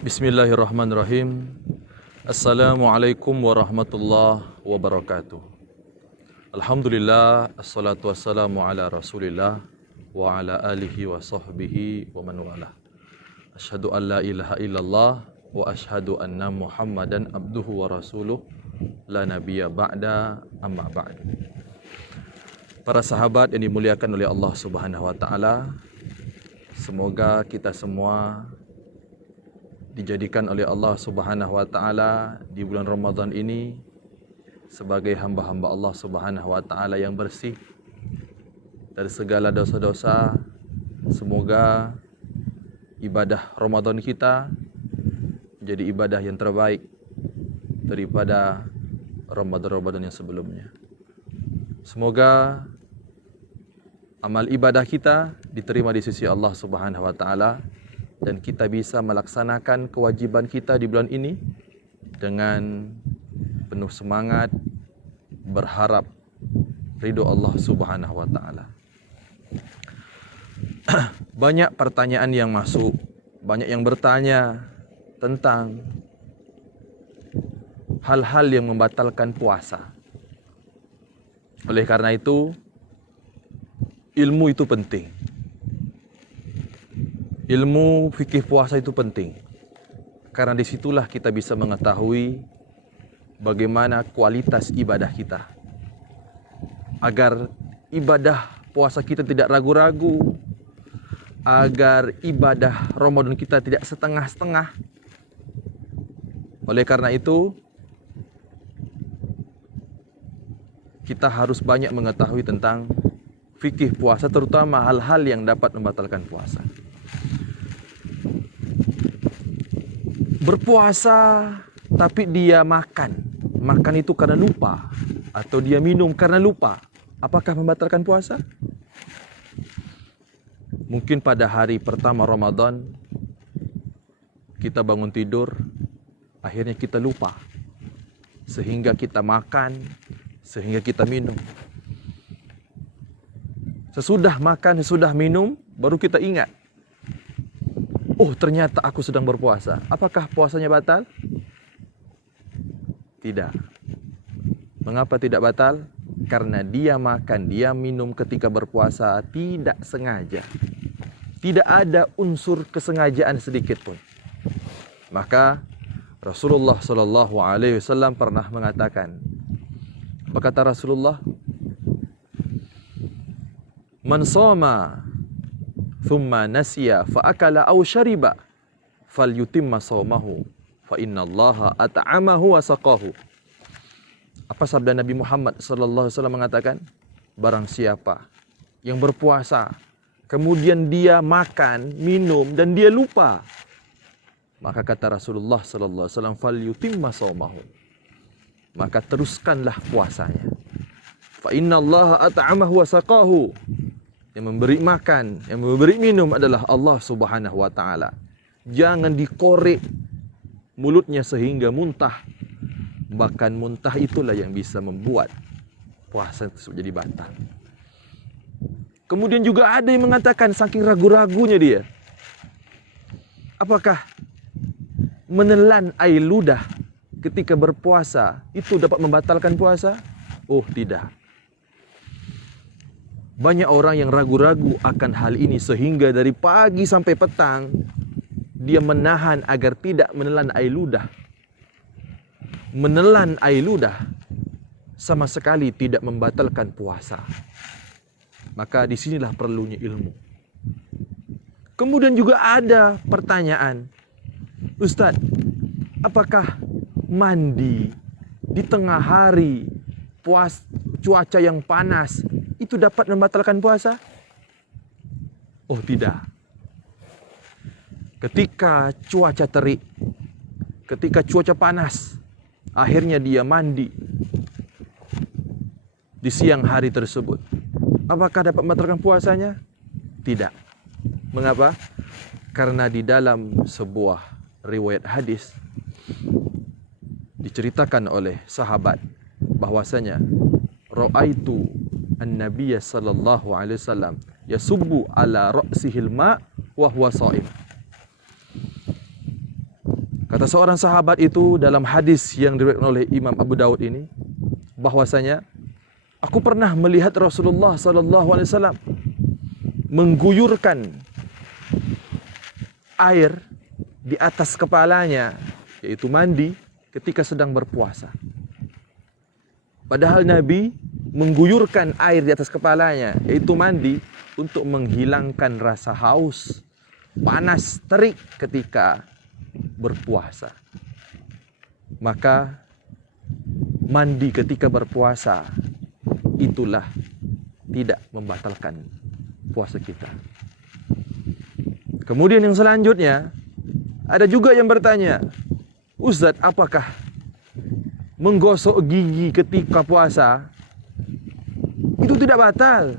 Bismillahirrahmanirrahim. Assalamualaikum warahmatullahi wabarakatuh. Alhamdulillah, assalatu wassalamu ala rasulillah wa ala alihi wa sahbihi wa man wala. Asyhadu an la ilaha illallah wa asyhadu anna muhammadan abduhu wa rasuluh la nabiyya ba'da amma ba'du. Para sahabat yang dimuliakan oleh Allah Subhanahu wa taala, semoga kita semua dijadikan oleh Allah Subhanahu wa taala di bulan Ramadan ini sebagai hamba-hamba Allah Subhanahu wa taala yang bersih dari segala dosa-dosa. Semoga ibadah Ramadan kita menjadi ibadah yang terbaik daripada Ramadan-Ramadan yang sebelumnya. Semoga amal ibadah kita diterima di sisi Allah Subhanahu wa taala dan kita bisa melaksanakan kewajiban kita di bulan ini dengan penuh semangat, berharap ridho Allah Subhanahu wa taala. Banyak pertanyaan yang masuk, banyak yang bertanya tentang hal-hal yang membatalkan puasa. Oleh karena itu, ilmu itu penting. Ilmu fikih puasa itu penting, karena disitulah kita bisa mengetahui bagaimana kualitas ibadah kita. Agar ibadah puasa kita tidak ragu-ragu, agar ibadah Ramadan kita tidak setengah-setengah. Oleh karena itu, kita harus banyak mengetahui tentang fikih puasa, terutama hal-hal yang dapat membatalkan puasa. Berpuasa tapi dia makan itu karena lupa, atau dia minum karena lupa, apakah membatalkan puasa? Mungkin pada hari pertama Ramadan kita bangun tidur, akhirnya kita lupa, sehingga kita makan, sehingga kita minum. Sesudah makan, sesudah minum, baru kita ingat, oh ternyata aku sedang berpuasa. Apakah puasanya batal? Tidak. Mengapa tidak batal? Karena dia makan, dia minum ketika berpuasa tidak sengaja. Tidak ada unsur kesengajaan sedikit pun. Maka Rasulullah SAW pernah mengatakan, apa kata Rasulullah? Man shoma thumma nasiya fa akala aw shariba falyutimma shaumahu fa innallaha at'amahu wa saqahu. Apa sabda Nabi Muhammad sallallahu alaihi wasallam mengatakan? Barang siapa yang berpuasa kemudian dia makan, minum dan dia lupa, maka kata Rasulullah sallallahu alaihi wasallam falyutimma shaumahu, maka teruskanlah puasanya. Fa innallaha at'amahu wa saqahu. Yang memberi makan, yang memberi minum adalah Allah Subhanahu wa taala. Jangan dikorek mulutnya sehingga muntah. Bahkan muntah itulah yang bisa membuat puasa itu jadi batal. Kemudian juga ada yang mengatakan saking ragu-ragunya dia, apakah menelan air ludah ketika berpuasa itu dapat membatalkan puasa? Oh, tidak. Banyak orang yang ragu-ragu akan hal ini sehingga dari pagi sampai petang dia menahan agar tidak menelan air ludah. Menelan air ludah sama sekali tidak membatalkan puasa. Maka disinilah perlunya ilmu. Kemudian juga ada pertanyaan, Ustadz, apakah mandi di tengah hari cuaca yang panas itu dapat membatalkan puasa? Oh tidak. Ketika cuaca terik, ketika cuaca panas, akhirnya dia mandi di siang hari tersebut, apakah dapat membatalkan puasanya? Tidak. Mengapa? Karena di dalam sebuah riwayat hadis diceritakan oleh sahabat bahwasanya ra'aitu an-nabiyya sallallahu alaihi wasallam yasubbu ala ra'sihil ma' wa huwa sha'im. Kata seorang sahabat itu dalam hadis yang diriwayatkan oleh Imam Abu Daud ini, bahwasanya aku pernah melihat Rasulullah SAW mengguyurkan air di atas kepalanya, yaitu mandi ketika sedang berpuasa. Padahal Nabi mengguyurkan air di atas kepalanya, yaitu mandi, untuk menghilangkan rasa haus, panas, terik ketika berpuasa. Maka mandi ketika berpuasa itulah tidak membatalkan puasa kita. Kemudian yang selanjutnya, ada juga yang bertanya, Ustaz, apakah menggosok gigi ketika puasa itu tidak batal?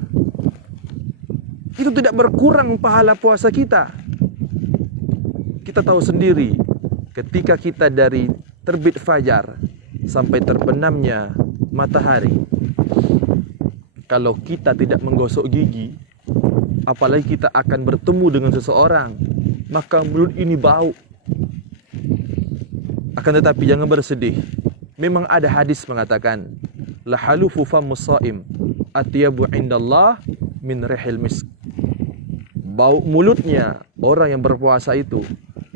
Itu tidak berkurang pahala puasa kita? Kita tahu sendiri, ketika kita dari terbit fajar sampai terbenamnya matahari, kalau kita tidak menggosok gigi, apalagi kita akan bertemu dengan seseorang, maka mulut ini bau. Akan tetapi jangan bersedih. Memang ada hadis mengatakan, la halufu famus shaim atyabu indallah min rihil misk. Bau mulutnya orang yang berpuasa itu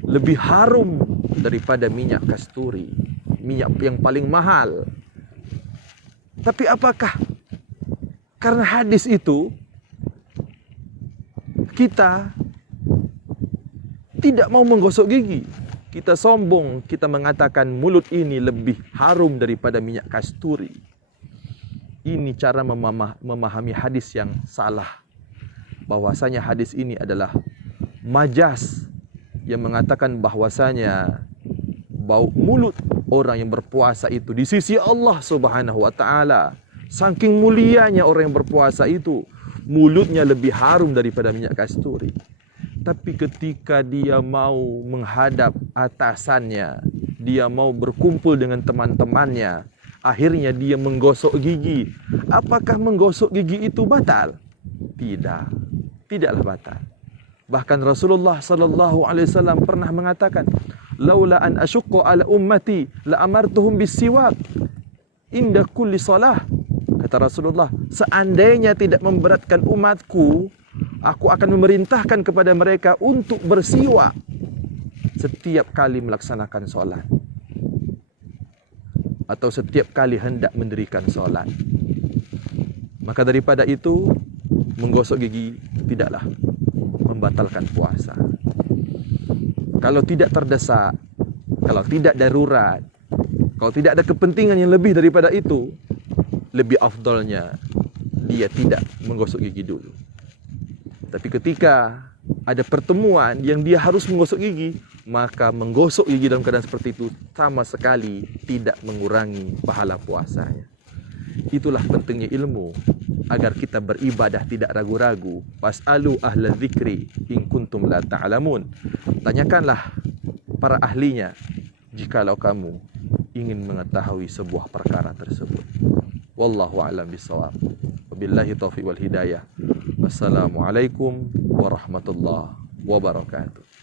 lebih harum daripada minyak kasturi, minyak yang paling mahal. Tapi apakah karena hadis itu kita tidak mau menggosok gigi? Kita sombong, kita mengatakan mulut ini lebih harum daripada minyak kasturi. Ini cara memahami hadis yang salah. Bahwasanya hadis ini adalah majas yang mengatakan bahwasanya bau mulut orang yang berpuasa itu di sisi Allah Subhanahu wa taala, saking mulianya orang yang berpuasa itu, mulutnya lebih harum daripada minyak kasturi. Tapi ketika dia mau menghadap atasannya, dia mau berkumpul dengan teman-temannya, akhirnya dia menggosok gigi. Apakah menggosok gigi itu batal? Tidak, tidaklah batal. Bahkan Rasulullah SAW pernah mengatakan, laula an asyqa ala ummati la amartuhum bisiwak inda kulli salah. Kata Rasulullah, seandainya tidak memberatkan umatku, aku akan memerintahkan kepada mereka untuk bersiwak setiap kali melaksanakan sholat, atau setiap kali hendak mendirikan sholat. Maka daripada itu, menggosok gigi tidaklah membatalkan puasa. Kalau tidak terdesak, kalau tidak darurat, kalau tidak ada kepentingan yang lebih daripada itu, lebih afdalnya dia tidak menggosok gigi dulu. Tapi ketika ada pertemuan yang dia harus menggosok gigi, maka menggosok gigi dalam keadaan seperti itu sama sekali tidak mengurangi pahala puasanya. Itulah pentingnya ilmu, agar kita beribadah tidak ragu-ragu. Fas'alu ahla dzikri in kuntum la ta'lamun. Tanyakanlah para ahlinya jikalau kamu ingin mengetahui sebuah perkara tersebut. Wallahu a'lam bishawab. Wabillahi taufiq wal hidayah. Wassalamualaikum warahmatullahi wabarakatuh.